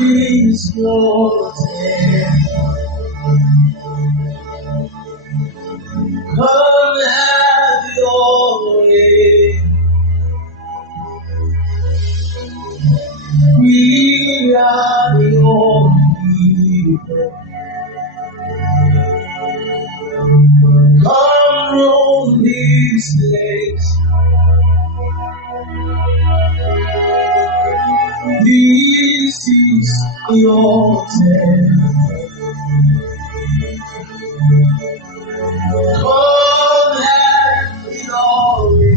is your name. Come have your way. We are your people. Come roam this place. This is your name. Come have your way.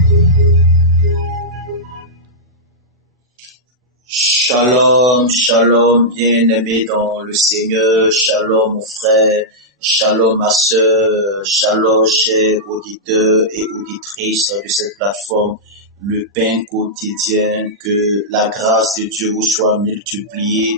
Shalom, shalom, bien-aimé dans le Seigneur, shalom mon frère, shalom ma soeur, shalom chers auditeurs et auditrices de cette plateforme, le pain quotidien, que la grâce de Dieu vous soit multipliée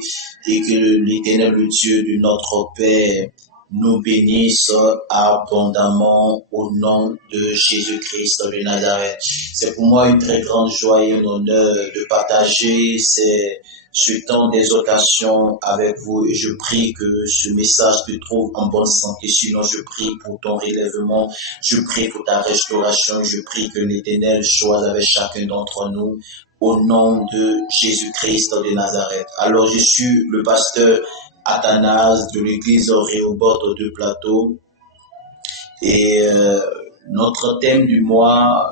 et que l'Éternel, le Dieu de notre Père, nous bénisse abondamment au nom de Jésus-Christ de Nazareth. C'est pour moi une très grande joie et un honneur de partager ce temps d'exhortation avec vous et je prie que ce message te trouve en bonne santé. Sinon, je prie pour ton relèvement, je prie pour ta restauration, je prie que l'Éternel soit avec chacun d'entre nous au nom de Jésus-Christ de Nazareth. Alors, je suis le pasteur Athanase de l'église Rehoboth de Plateau et notre thème du mois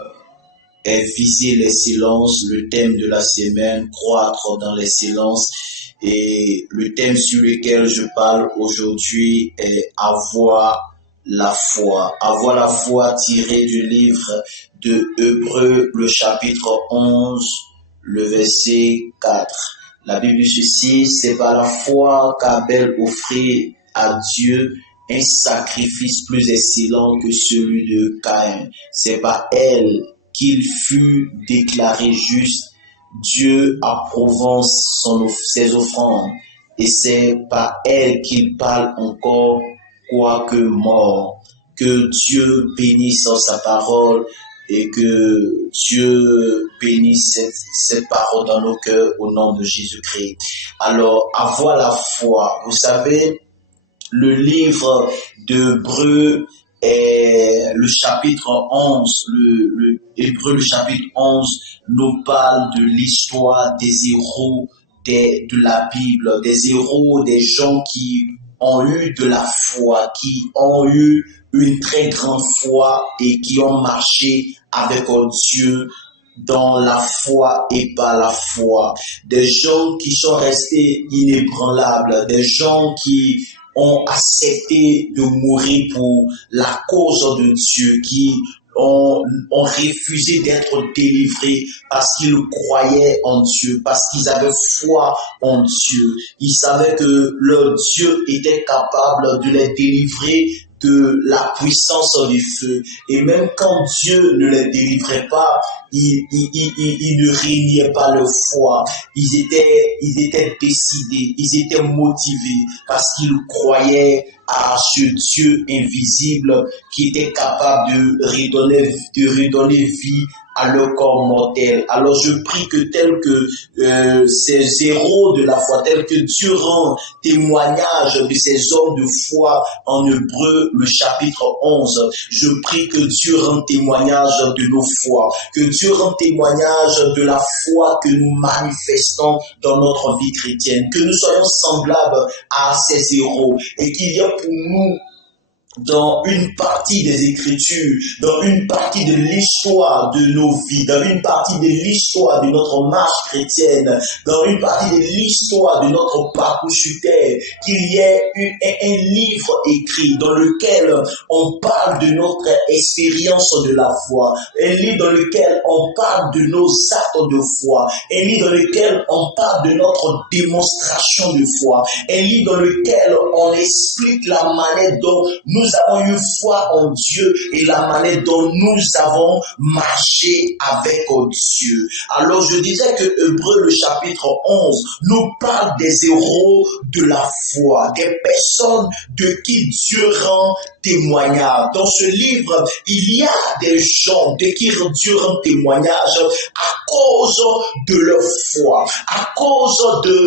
est viser les silences, le thème de la semaine, croître dans les silences et le thème sur lequel je parle aujourd'hui est avoir la foi. Avoir la foi tiré du livre de Hébreux, le chapitre 11, le verset 4. La Bible dit ceci, c'est par la foi qu'Abel offrit à Dieu un sacrifice plus excellent que celui de Caïn. C'est par elle qu'il fut déclaré juste, Dieu approuvant ses offrandes. Et c'est par elle qu'il parle encore, quoique mort. Que Dieu bénisse sa parole et que Dieu bénisse cette parole dans nos cœurs au nom de Jésus-Christ. Alors, avoir la foi. Vous savez, le livre d'Hébreux est le chapitre 11, le Hébreux, le chapitre 11 nous parle de l'histoire des héros de la Bible, des héros, des gens qui ont eu de la foi, qui ont eu une très grande foi et qui ont marché avec Dieu dans la foi et par la foi. Des gens qui sont restés inébranlables, des gens qui ont accepté de mourir pour la cause de Dieu, qui ont refusé d'être délivrés parce qu'ils croyaient en Dieu, parce qu'ils avaient foi en Dieu. Ils savaient que leur Dieu était capable de les délivrer de la puissance du feu. Et même quand Dieu ne les délivrait pas, ils ne régnaient pas leur foi. Ils étaient décidés, ils étaient motivés parce qu'ils croyaient à ce Dieu invisible qui était capable de redonner vie à leur corps mortel. Alors je prie que tel que ces héros de la foi, tel que Dieu rend témoignage de ces hommes de foi en Hébreux, le chapitre 11, je prie que Dieu rende témoignage de nos foi, que Dieu rende témoignage de la foi que nous manifestons dans notre vie chrétienne, que nous soyons semblables à ces héros et qu'il y a pour nous dans une partie des Écritures, dans une partie de l'histoire de nos vies, dans une partie de l'histoire de notre marche chrétienne, dans une partie de l'histoire de notre parcours sur terre, qu'il y ait un livre écrit dans lequel on parle de notre expérience de la foi, un livre dans lequel on parle de nos actes de foi, un livre dans lequel on parle de notre démonstration de foi, un livre dans lequel on explique la manière dont nous avons eu foi en Dieu et la manière dont nous avons marché avec Dieu. Alors je disais que Hébreux le chapitre 11 nous parle des héros de la foi, des personnes de qui Dieu rend témoignage. Dans ce livre, il y a des gens de qui Dieu rend témoignage à cause cause de leur foi, à cause de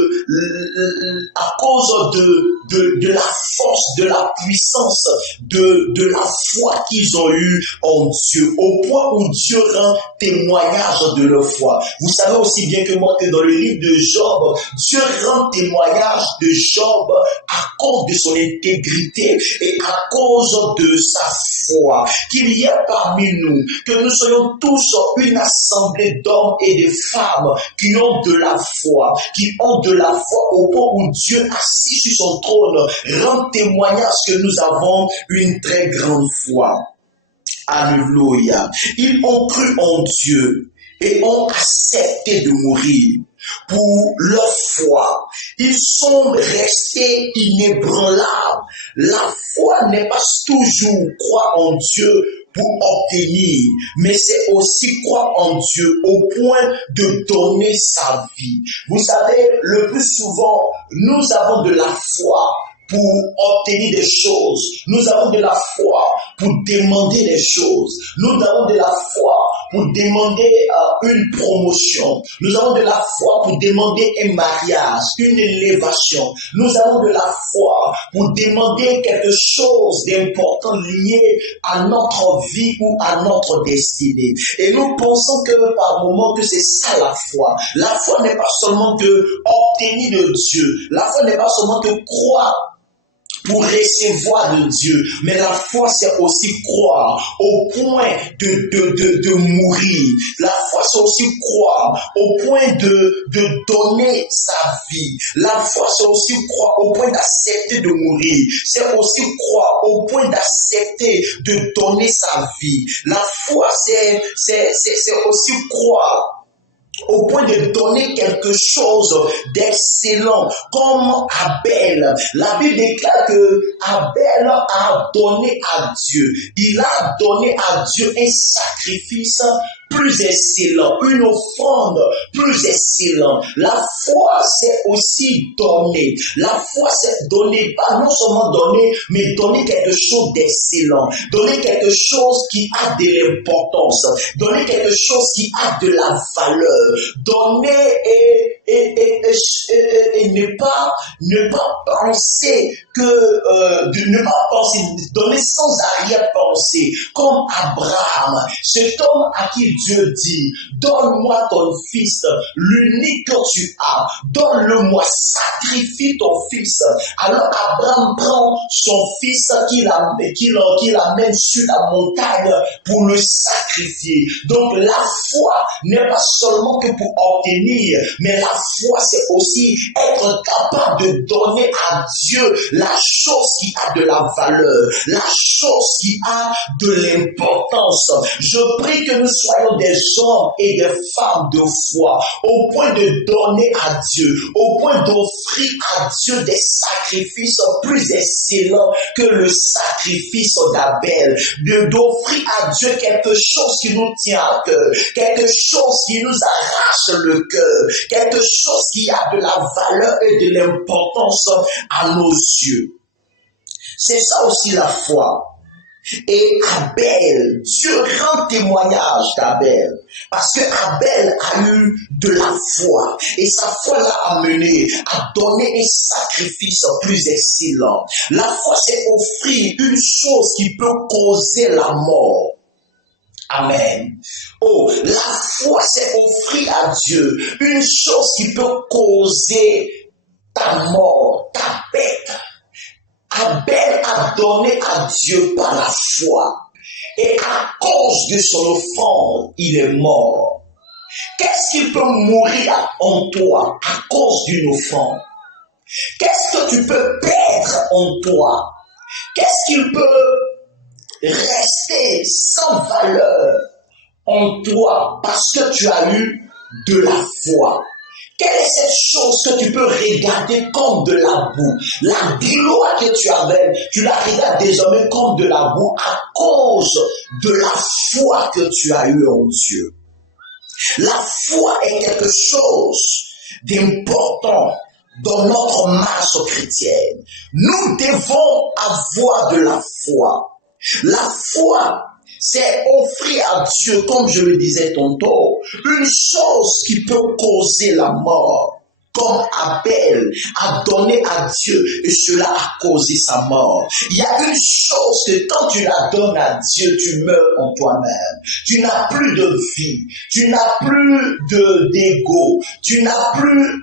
la force, de la puissance, de la foi qu'ils ont eue en Dieu, au point où Dieu rend témoignage de leur foi. Vous savez aussi bien que moi que dans le livre de Job, Dieu rend témoignage de Job à cause de son intégrité et à cause de sa foi. Qu'il y ait parmi nous, que nous soyons tous une assemblée d'hommes et de femmes qui ont de la foi, au point où Dieu assis sur son trône rend témoignage que nous avons une très grande foi. Alléluia. Ils ont cru en Dieu et ont accepté de mourir pour leur foi. Ils sont restés inébranlables. La foi n'est pas toujours croire en Dieu pour obtenir, mais c'est aussi croire en Dieu au point de donner sa vie. Vous savez, le plus souvent, nous avons de la foi pour obtenir des choses. Nous avons de la foi pour demander des choses. Nous avons de la foi pour demander une promotion. Nous avons de la foi pour demander un mariage, une élévation. Nous avons de la foi pour demander quelque chose d'important lié à notre vie ou à notre destinée. Et nous pensons que par moment que c'est ça la foi. La foi n'est pas seulement de obtenir de Dieu. La foi n'est pas seulement de croire pour recevoir de Dieu. Mais la foi, c'est aussi croire au point de mourir. La foi, c'est aussi croire au point de donner sa vie. La foi, c'est aussi croire au point d'accepter de mourir. C'est aussi croire au point d'accepter de donner sa vie. La foi, c'est aussi croire au point de donner quelque chose d'excellent, comme Abel. La Bible déclare que Abel a donné à Dieu. Il a donné à Dieu un sacrifice plus excellent, une offrande plus excellente. La foi, c'est aussi donner. La foi, c'est donner, pas non seulement donner, mais donner quelque chose d'excellent. Donner quelque chose qui a de l'importance. Donner quelque chose qui a de la valeur. Donner et ne pas penser ne pas penser, donner sans arrière-pensée, comme Abraham, cet homme à qui Dieu dit, donne-moi ton fils, l'unique que tu as, donne-le-moi, sacrifie ton fils. Alors Abraham prend son fils qu'il amène sur la montagne pour le sacrifier. Donc la foi n'est pas seulement que pour obtenir, mais la foi c'est aussi être capable de donner à Dieu la chose qui a de la valeur, la chose qui a de l'importance. Je prie que nous soyons des hommes et des femmes de foi, au point de donner à Dieu, au point d'offrir à Dieu des sacrifices plus excellents que le sacrifice d'Abel, d'offrir à Dieu quelque chose qui nous tient à cœur, quelque chose qui nous arrache le cœur, quelque chose qui a de la valeur et de l'importance à nos yeux. C'est ça aussi la foi. Et Abel, Dieu rend témoignage d'Abel, parce que Abel a eu de la foi, et sa foi l'a amené à donner un sacrifice plus excellent. La foi, c'est offrir une chose qui peut causer la mort. Amen. Oh, la foi, c'est offrir à Dieu une chose qui peut causer ta mort, ta perte. Abel a donné à Dieu par la foi. Et à cause de son offrande, il est mort. Qu'est-ce qui peut mourir en toi à cause d'une offrande? Qu'est-ce que tu peux perdre en toi? Qu'est-ce qui peut rester sans valeur en toi parce que tu as eu de la foi? Quelle est cette chose que tu peux regarder comme de la boue? La gloire que tu avais, tu la regardes désormais comme de la boue à cause de la foi que tu as eue en Dieu. La foi est quelque chose d'important dans notre marche chrétienne. Nous devons avoir de la foi. La foi, c'est offrir à Dieu, comme je le disais tantôt, une chose qui peut causer la mort. Comme Abel a donné à Dieu et cela a causé sa mort. Il y a une chose que quand tu la donnes à Dieu, tu meurs en toi-même. Tu n'as plus de vie, tu n'as plus d'ego, tu n'as plus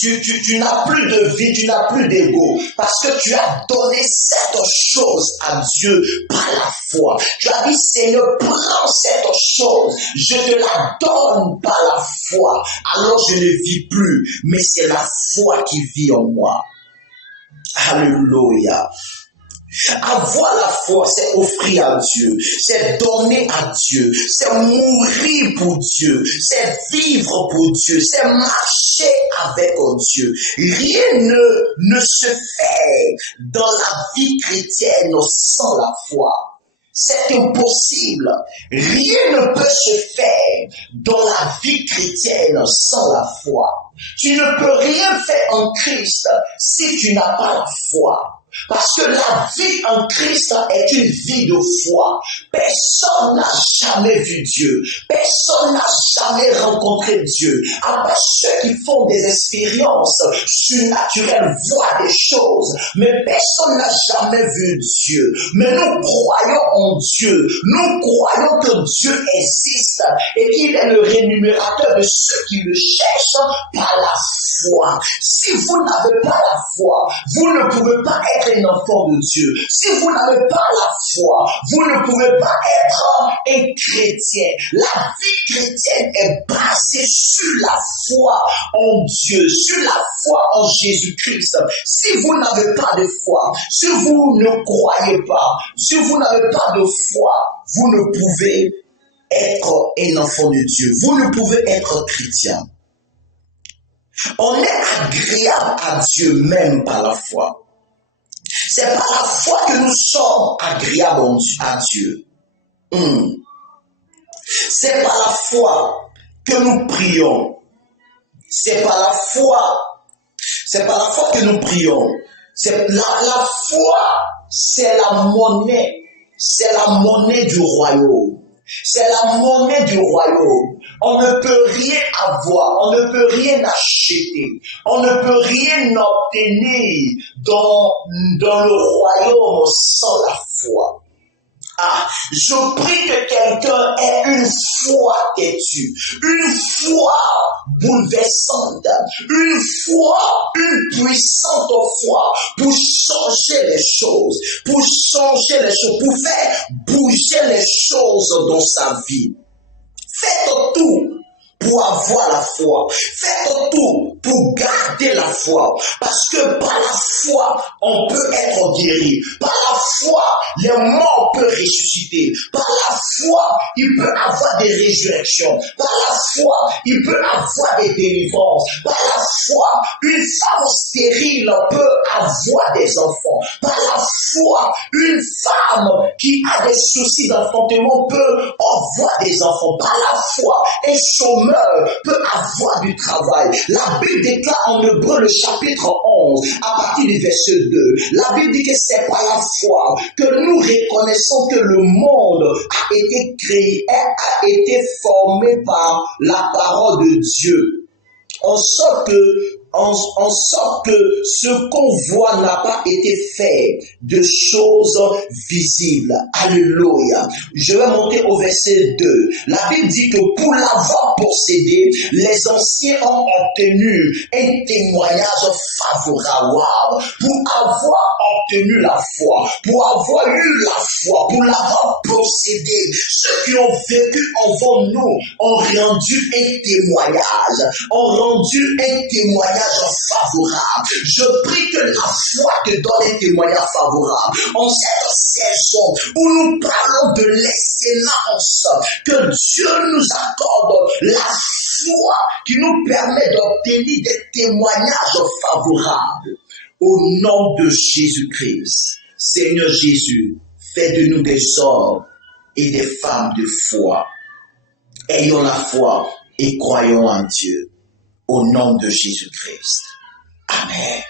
tu n'as plus de vie, tu n'as plus d'ego, parce que tu as donné cette chose à Dieu par la foi. Tu as dit, Seigneur, prends cette chose, je te la donne par la foi. Alors je ne vis plus, mais c'est la foi qui vit en moi. Alléluia. Avoir la foi, c'est offrir à Dieu, c'est donner à Dieu, c'est mourir pour Dieu, c'est vivre pour Dieu, c'est marcher avec Dieu. Rien ne se fait dans la vie chrétienne sans la foi. C'est impossible. Rien ne peut se faire dans la vie chrétienne sans la foi. Tu ne peux rien faire en Christ si tu n'as pas la foi. Parce que la vie en Christ est une vie de foi. Personne n'a jamais vu Dieu. Personne n'a jamais rencontré Dieu. À part ceux qui font des expériences surnaturelles, voient des choses. Mais personne n'a jamais vu Dieu. Mais nous croyons en Dieu. Nous croyons que Dieu existe et qu'il est le rémunérateur de ceux qui le cherchent par la foi. Si vous n'avez pas la foi, vous ne pouvez pas être un enfant de Dieu. Si vous n'avez pas la foi, vous ne pouvez pas être un chrétien. La vie chrétienne est basée sur la foi en Dieu, sur la foi en Jésus-Christ. Si vous n'avez pas de foi, si vous ne croyez pas, si vous n'avez pas de foi, vous ne pouvez être un enfant de Dieu. Vous ne pouvez être chrétien. On est agréable à Dieu même par la foi. C'est par la foi que nous sommes agréables à Dieu. C'est par la foi que nous prions. C'est par la foi que nous prions. La foi, c'est la monnaie. C'est la monnaie du royaume. C'est la monnaie du royaume. On ne peut rien avoir, on ne peut rien acheter, on ne peut rien obtenir dans le royaume sans la foi. Je prie que quelqu'un ait une foi têtue, une foi bouleversante, une puissante foi pour changer les choses, pour faire bouger les choses dans sa vie. Faites tout pour avoir la foi. Faites tout pour garder la foi. Parce que par la foi, on peut être guéri. Par la foi, les morts peuvent ressusciter. Par la foi, il peut avoir des résurrections. Par la foi, il peut avoir des délivrances. Par la foi, une femme stérile peut avoir des enfants. Par la foi, une femme qui a des soucis d'enfantement peut avoir des enfants. Par la foi, un chômeur peut avoir du travail. La Bible déclare en Hébreux le chapitre 11 à partir du verset 2. La Bible dit que c'est par la foi que nous reconnaissons que le monde a été créé, a été formé par la parole de Dieu. En sorte que ce qu'on voit n'a pas été fait de choses visibles. Alléluia. Je vais monter au verset 2. La Bible dit que pour l'avoir possédé, les anciens ont obtenu un témoignage favorable. Pour avoir obtenu la foi, pour avoir eu la foi, pour l'avoir possédé, ceux qui ont vécu avant nous ont rendu un témoignage, favorable. Je prie que la foi te donne un témoignage favorable. En cette saison où nous parlons de l'excellence, que Dieu nous accorde la foi qui nous permet d'obtenir des témoignages favorables. Au nom de Jésus-Christ, Seigneur Jésus, fais de nous des hommes et des femmes de foi. Ayons la foi et croyons en Dieu. Au nom de Jésus-Christ. Amen.